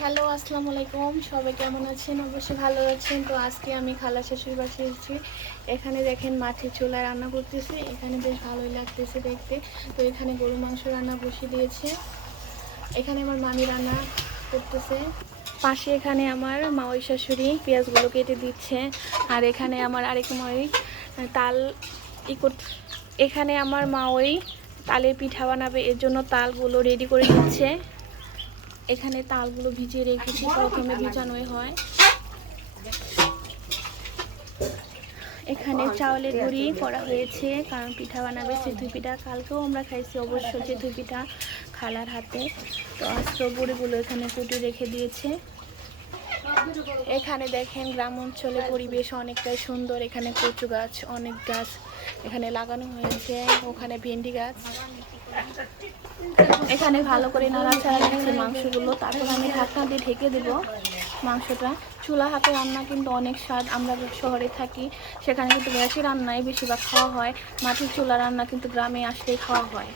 Hello, আসসালামু আলাইকুম। সবাই কেমন আছেন? অবশ্যই ভালো আছেন। তো আজকে আমি খালা শাশুড়ির বাসায় এসেছি। এখানে দেখেন মাটির চুলায় রান্না করতেছি। এখানে বেশ ভালোই লাগতেছে দেখতে। তো এখানে গরুর মাংস রান্না বসিয়ে দিয়েছে। এখানে আমার মামি রান্না করতেছে। পাশে এখানে আমার মাওই শাশুড়ি পেঁয়াজগুলো কেটে দিচ্ছে। আর এখানে আমার আরেক মাওই তাল করতে, এখানে আমার মাওই তালের পিঠা বানাবে, এর জন্য তালগুলো রেডি করে দিচ্ছে। এখানে তালগুলো ভিজিয়ে রেখেছি, প্রথমে ভিজানোই হয়। এখানে চাউলের গুঁড়ি করা হয়েছে, কারণ পিঠা বানাবে চিতই পিঠা। কালকেও আমরা খাইছি অবশ্য চিতই পিঠা খালার হাতে। তো আজকে গুঁড়িগুলো এখানে কুটি রেখে দিয়েছে। এখানে দেখেন গ্রাম অঞ্চলের পরিবেশ অনেকটাই সুন্দর। এখানে কচু গাছ, অনেক গাছ এখানে লাগানো হয়েছে। ওখানে ভেন্ডি গাছ। এখানে ভালো করে নাড়াচাড়া দিচ্ছে মাংসগুলো, তারপর আমি ঢাকনা দিয়ে ঢেকে দেবো মাংসটা। চুলা হাতে রান্না কিন্তু অনেক স্বাদ। আমরা শহরে থাকি, সেখানে কিন্তু গ্যাসের রান্নাই বেশিরভাগ খাওয়া হয়। মাটির চুলা রান্না কিন্তু গ্রামে আসলেই খাওয়া হয়।